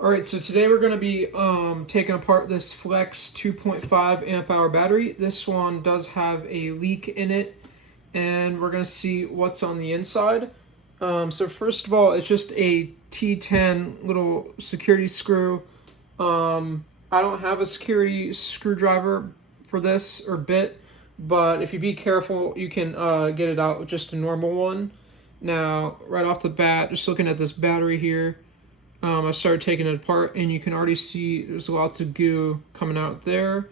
All right, so today we're going to be taking apart this Flex 2.5 amp hour battery. This one does have a leak in it, and we're going to see what's on the inside. So first of all, it's just a T10 little security screw. I don't have a security screwdriver for this or bit, but if you be careful, you can get it out with just a normal one. Now, right off the bat, just looking at this battery here, I started taking it apart, and you can already see there's lots of goo coming out there.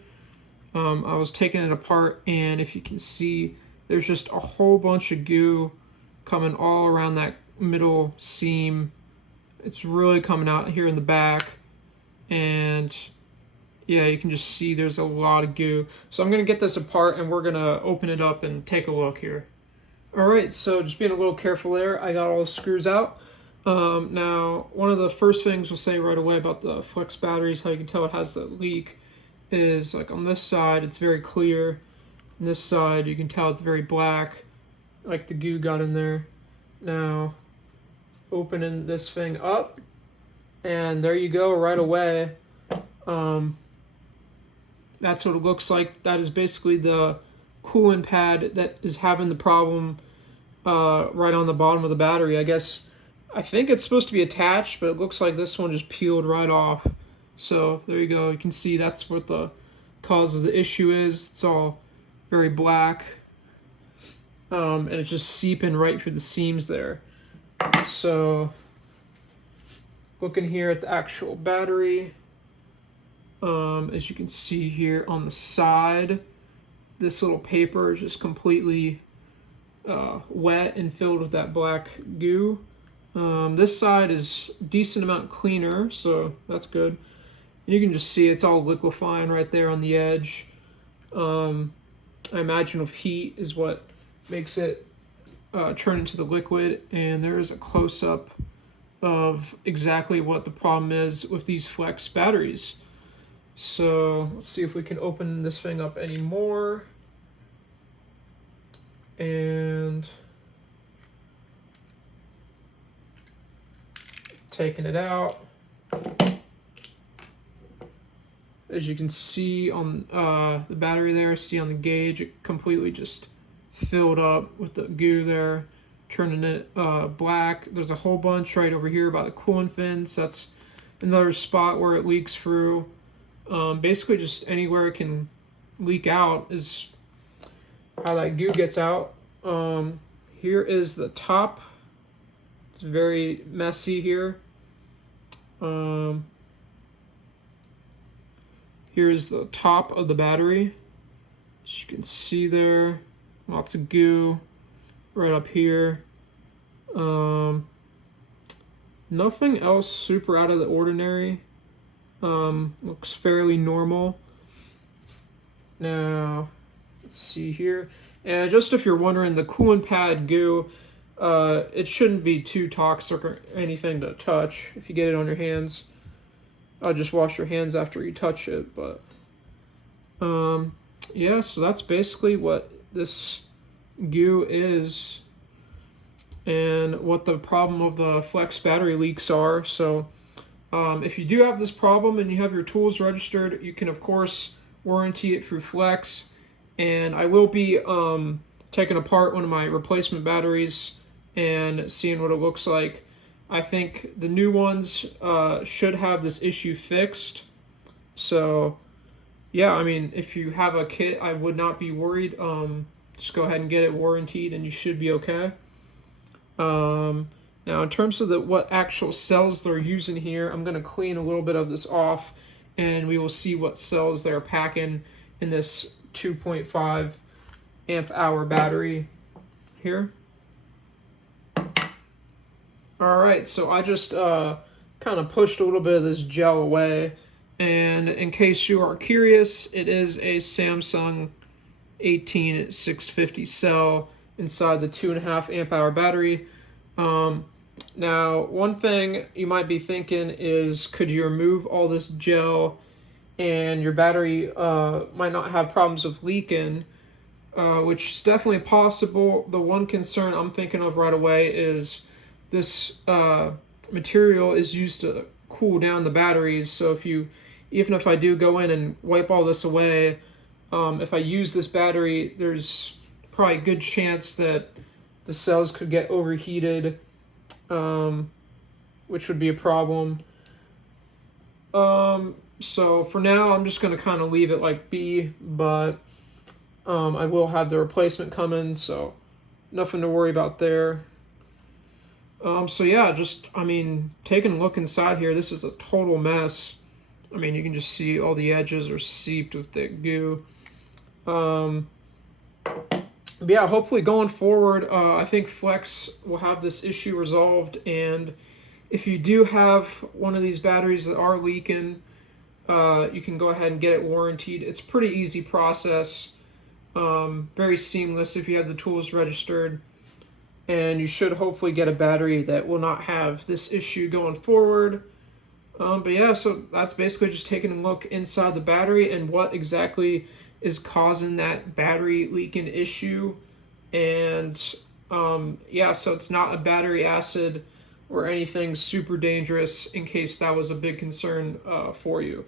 I was taking it apart, and if you can see, there's just a whole bunch of goo coming all around that middle seam. It's really coming out here in the back, and yeah, you can just see there's a lot of goo. So I'm going to get this apart, and we're going to open it up and take a look here. Alright, so just being a little careful there, I got all the screws out. Now, one of the first things we'll say right away about the Flex batteries, how you can tell it has that leak, is like on this side it's very clear. On this side you can tell it's very black, like the goo got in there. Now, opening this thing up, and there you go right away. That's what it looks like. That is basically the coolant pad that is having the problem right on the bottom of the battery. I think it's supposed to be attached, but it looks like this one just peeled right off. So there you go. You can see that's what the cause of the issue is. It's all very black, and it's just seeping right through the seams there. So looking here at the actual battery, as you can see here on the side, this little paper is just completely wet and filled with that black goo. This side is a decent amount cleaner, so that's good. And you can just see it's all liquefying right there on the edge. I imagine with heat is what makes it turn into the liquid, and there is a close-up of exactly what the problem is with these Flex batteries. So let's see if we can open this thing up anymore. And taking it out. As you can see on the battery there, see on the gauge, it completely just filled up with the goo there, turning it black. There's a whole bunch right over here by the coolant fins. That's another spot where it leaks through. Basically just anywhere it can leak out is how that goo gets out. Here is the top. It's very messy here. Here's the top of the battery. As you can see there, lots of goo right up here. Nothing else super out of the ordinary. Looks fairly normal. Now, let's see here. And just if you're wondering, the coolant pad goo, it shouldn't be too toxic or anything to touch if you get it on your hands. Just wash your hands after you touch it. But yeah, so that's basically what this goo is and what the problem of the Flex battery leaks are. So if you do have this problem and you have your tools registered, you can of course warranty it through Flex. And I will be taking apart one of my replacement batteries and seeing what it looks like. I think the new ones should have this issue fixed. So yeah, I mean, if you have a kit, I would not be worried. Just go ahead and get it warranted and you should be okay. Now in terms of what actual cells they're using here, I'm going to clean a little bit of this off and we will see what cells they're packing in this 2.5 amp hour battery here. Alright, so I just kind of pushed a little bit of this gel away, and in case you are curious, it is a Samsung 18650 cell inside the 2.5 amp hour battery. Now, one thing you might be thinking is, could you remove all this gel and your battery might not have problems with leaking, which is definitely possible. The one concern I'm thinking of right away is this material is used to cool down the batteries. So even if I do go in and wipe all this away, if I use this battery, there's probably a good chance that the cells could get overheated, which would be a problem. So for now, I'm just going to kind of leave it like B, but I will have the replacement come in, so nothing to worry about there. So yeah, taking a look inside here, this is a total mess. I mean, you can just see all the edges are seeped with the goo. But yeah, hopefully going forward, I think Flex will have this issue resolved. And if you do have one of these batteries that are leaking, you can go ahead and get it warrantied. It's a pretty easy process, very seamless if you have the tools registered. And you should hopefully get a battery that will not have this issue going forward. But yeah, so that's basically just taking a look inside the battery and what exactly is causing that battery leaking issue. And yeah, so it's not a battery acid or anything super dangerous, in case that was a big concern for you.